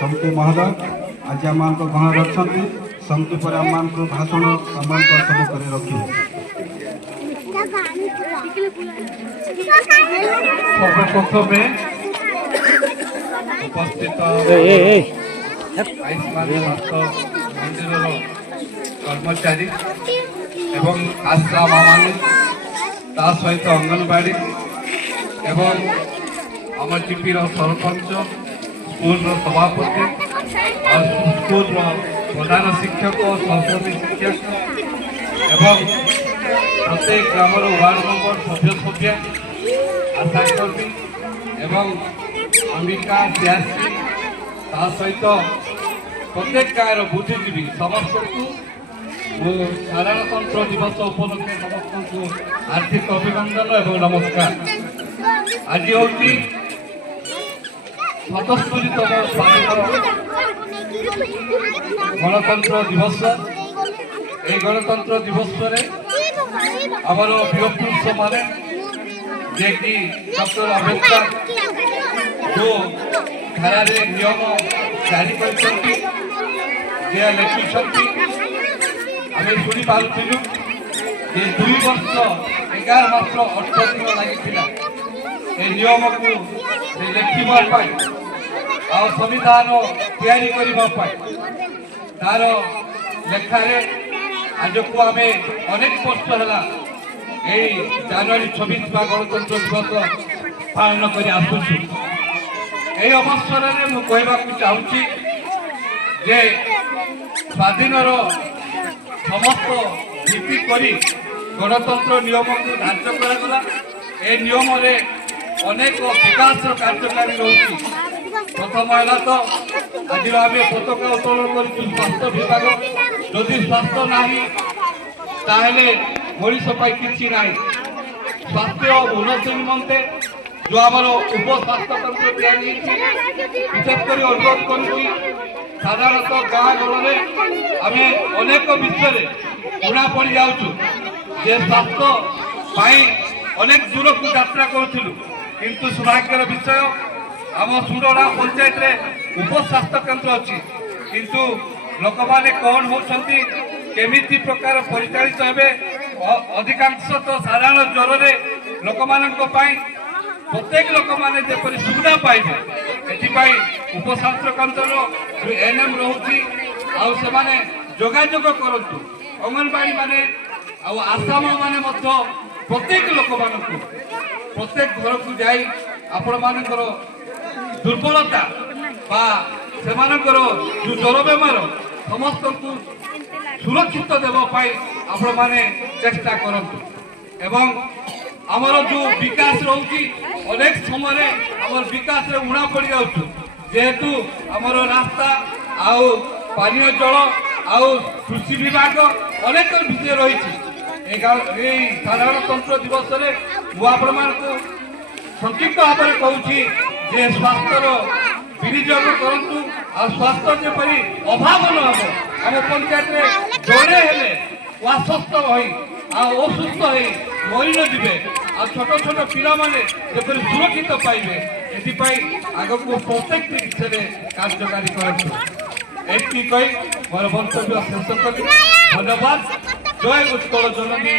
समती महोदय आज आम गहन अच्छा समती पर आम भाषण आम सम्मुखें रखी सर्वप्रथमे उपस्थित आयुष्मान स्वास्थ्य मंदिर कर्मचारी एवं आशा माने सहित अंगनवाड़ी एवं आम जीपी सरपंच स्कूल सभापति और स्कूल प्रधान शिक्षक सरस्वती शिक्षक एवं प्रत्येक ग्राम वार्ड नंबर सभ्य सभ्य आशाकर्मी एवं अंबिका सियासी सहित प्रत्येक गाँव बुद्धिजीवी समस्त को साधारणतंत्र दिवस उपलक्षे समस्त को आर्थिक अभिनंदन एवं नमस्कार। आज हूँ 77तम गणतंत्र दिवस। ये गणतंत्र दिवस आमर वीर पुरुष माने जे कि डॉक्टर अम्बेडकर जो धारा नियम जारी कर लिखिं आम शुणी पार्लु जे 2 वर्ष 11 मास 8 दिन लगी नियम को लिखा आ संविधान तैयारी करने तार लेखार आज को आम अनेक वर्ष है जनवरी 26 गणतंत्र दिवस पालन कर आसुचु। यही अवसर में मुझे कहवाक चाहूँगी जे स्वाधीन समस्त नीति करी गणतंत्र नियम को धार्य करागला। ए नियम अनेक विकास कार्यकारी रही प्रथम है तो आज आम पताका उत्तोलन कर स्वास्थ्य विभाग जदि स्वास्थ्य ना मनीष कि ना स्वास्थ्य उन्नति निमंते जो आम उप स्वास्थ्य तंत्र विशेषकर अनुरोध कर साधारणतः गाँ गल आम अनेक विषय उड़ा पड़ जाऊँ जे स्वास्थ्य अनेक दूर को यात्रा करूँ किंतु सौभाग्यर विषय आम सुंडड़ा पंचायत रे उप स्वास्थ्य केन्द्र अच्छी किंतु लोक मैंने कौन होती केमी प्रकार परिचालित हे अधिकांश तो साधारण ज्वर में लोक मान प्रत्येक लोक मैंने जपरी सुविधा पाइबे एपाई उपस्वास्थ्य केन्द्र जो एनएम रोचे आने जोगाजोग करूँ अंगनवाड़ी माने आशा माने प्रत्येक लोक मान प्रत्येक घर को जाई आपण मानकर दुर्बलता से जो ज्वर बेमार समस्त को सुरक्षित देवाई आपण मैंने चेष्टा करतु एवं आमर जो विकास रोची अनेक समय आम विकास उणा पड़ जाऊँ जेहेतु आमर रास्ता आउ पानीय जल आउ कृषि विभाग अनेक विषय रही साधारणतंत्र दिवस मुझे संक्षिप्त भाव में कहूँ स्वास्थ्य विनियोग करूँ आ स्वास्थ्य जपरी अभाव न हो आम पंचायत जड़े हेले अस्वस्थ असुस्थ हो मरी न जी आ छोट छोट पिला माने जपरी सुरक्षित पाइबे एपाई आग को प्रत्येक विषय कार्यकारी करूँ एति कही मोर मंतव्य शेष करी धन्यवाद। जय उत्कल जननी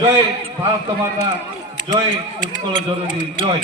जय भारत माता जय उत्कल जननी जय।